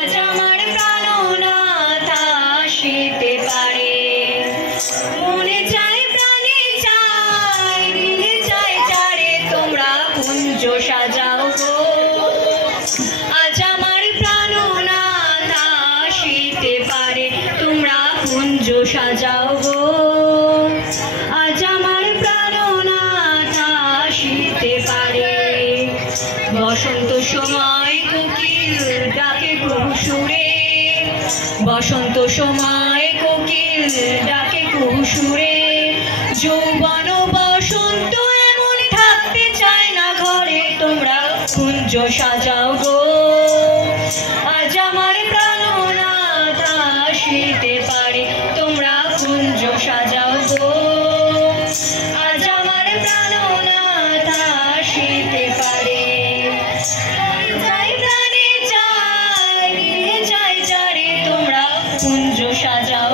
আজ আমার প্রাণনাথ আসিতে পারে। মনে চাই প্রাণে চাই দিলে চাই যারে তোমরা কুঞ্জ সাজাও গো। আজ আমার প্রাণনাথ আসিতে পারে তোমরা কুঞ্জ সাজাও গো। আজ আমার প্রাণনাথ আসিতে পারে। বসন্ত সময় কোকিল ডাকে কুহু সুরে, বসন্ত সময় কোকিল ডাকে কুহু সুরে। যৌবন বসন্ত এমন থাকতে চায় না ঘরে তোমরা কুঞ্জ সাজাও গো। আজ আমার প্রাণনাথ আসিতে পারে তোমরা কুঞ্জ সাজাও গো। আজ আমার প্রাণনাথ আসিতে পারে। চাই প্রাণে চাই দিলে চাই যারে তোমরা কুঞ্জ সাজাও